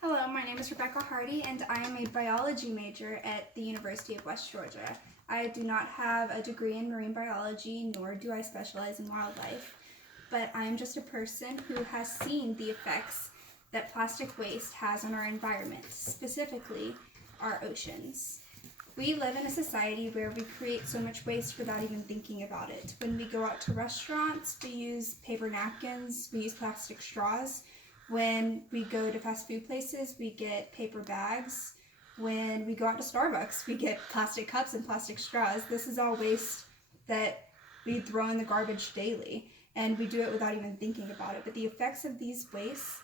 Hello, my name is Rebecca Hardy, and I am a biology major at the University of West Georgia. I do not have a degree in marine biology, nor do I specialize in wildlife, but I am just a person who has seen the effects that plastic waste has on our environment, specifically our oceans. We live in a society where we create so much waste without even thinking about it. When we go out to restaurants, we use paper napkins, we use plastic straws. When we go to fast food places, we get paper bags. When we go out to Starbucks, we get plastic cups and plastic straws. This is all waste that we throw in the garbage daily, and we do it without even thinking about it. But the effects of these wastes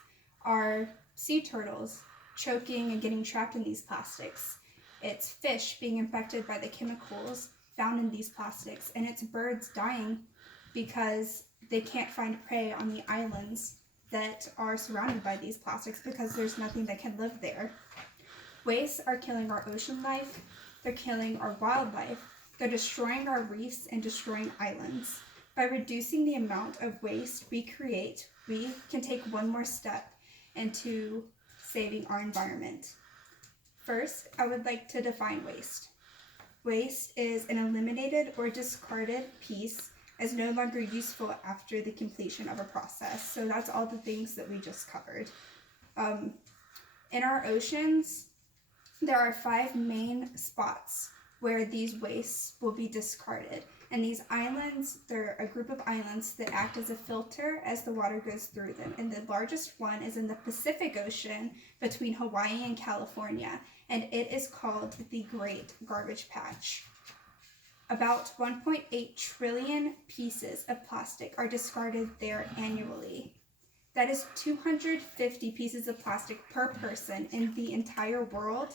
are sea turtles choking and getting trapped in these plastics. It's fish being infected by the chemicals found in these plastics, and it's birds dying because they can't find prey on the islands that are surrounded by these plastics because there's nothing that can live there. Wastes are killing our ocean life, they're killing our wildlife, they're destroying our reefs and destroying islands. By reducing the amount of waste we create, we can take one more step into saving our environment. First, I would like to define waste. Waste is an eliminated or discarded piece as no longer useful after the completion of a process. So that's all the things that we just covered. In our oceans, there are 5 main spots where these wastes will be discarded. And these islands, they're a group of islands that act as a filter as the water goes through them. And the largest one is in the Pacific Ocean between Hawaii and California. And it is called the Great Garbage Patch. About 1.8 trillion pieces of plastic are discarded there annually. That is 250 pieces of plastic per person in the entire world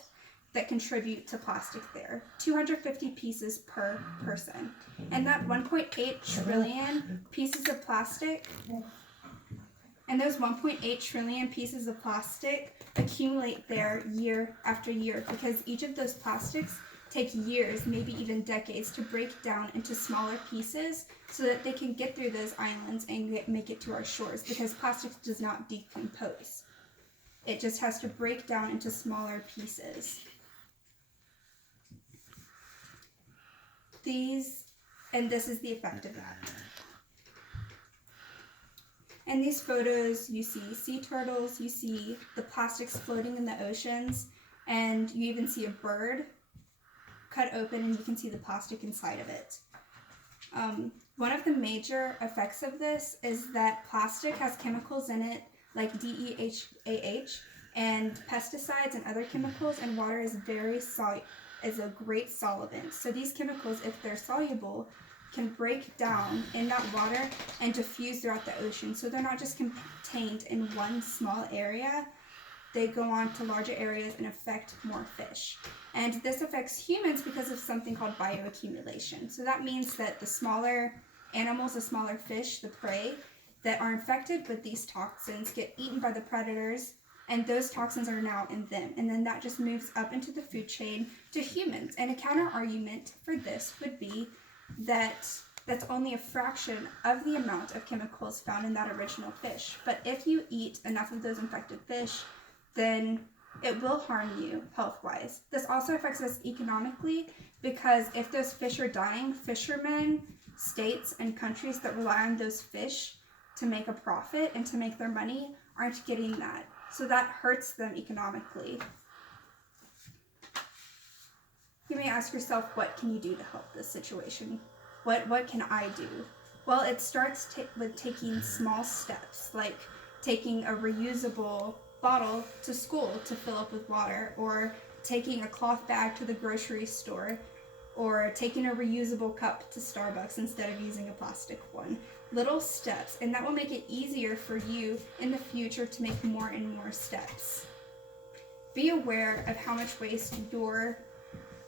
that contribute to plastic there. 250 pieces per person. And that 1.8 trillion pieces of plastic, and those 1.8 trillion pieces of plastic accumulate there year after year because each of those plastics take years, maybe even decades, to break down into smaller pieces so that they can get through those islands and make it to our shores, because plastic does not decompose. It just has to break down into smaller pieces. This is the effect of that. In these photos, you see sea turtles, you see the plastics floating in the oceans, and you even see a bird cut open and you can see the plastic inside of it. One of the major effects of this is that plastic has chemicals in it like DEHAH and pesticides and other chemicals, and water is a great solvent. So these chemicals, if they're soluble, can break down in that water and diffuse throughout the ocean. So they're not just contained in one small area, they go on to larger areas and affect more fish. And this affects humans because of something called bioaccumulation. So that means that the smaller animals, the smaller fish, the prey that are infected with these toxins get eaten by the predators, and those toxins are now in them. And then that just moves up into the food chain to humans. And a counter argument for this would be that that's only a fraction of the amount of chemicals found in that original fish. But if you eat enough of those infected fish, then it will harm you health-wise. This also affects us economically because if those fish are dying, fishermen, states, and countries that rely on those fish to make a profit and to make their money aren't getting that. So that hurts them economically. You may ask yourself, what can you do to help this situation? What can I do? Well, it starts with taking small steps, like taking a reusable bottle to school to fill up with water, or taking a cloth bag to the grocery store, or taking a reusable cup to Starbucks instead of using a plastic one. Little steps, and that will make it easier for you in the future to make more and more steps. Be aware of how much waste you're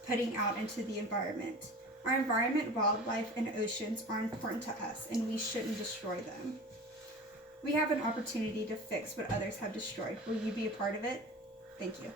putting out into the environment. Our environment, wildlife, and oceans are important to us, and we shouldn't destroy them. We have an opportunity to fix what others have destroyed. Will you be a part of it? Thank you.